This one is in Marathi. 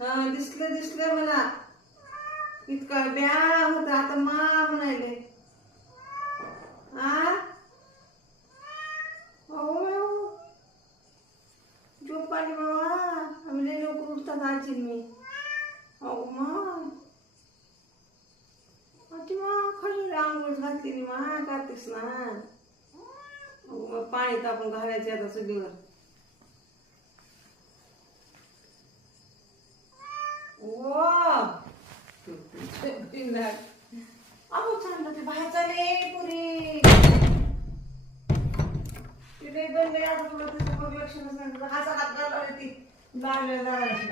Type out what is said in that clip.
हा दिसलं दिसलं मला. इतका ब्या होता आता मा म्हणाले. आ हो झोप आली बाबा. आम्ही लय लवकर उठतात आजी मी. अहो मा आजी मा खरी आंघोळ घातली नी मा करतेस ना. अहो मग पाणी तापून घालायचे आता चुलीवर. अहो चाललं ते बाहेर चालले पुरी. तिथे बनले आता तुला त्याचं बघ लक्ष नसणार. हाचा हात घालावली ती लागल्या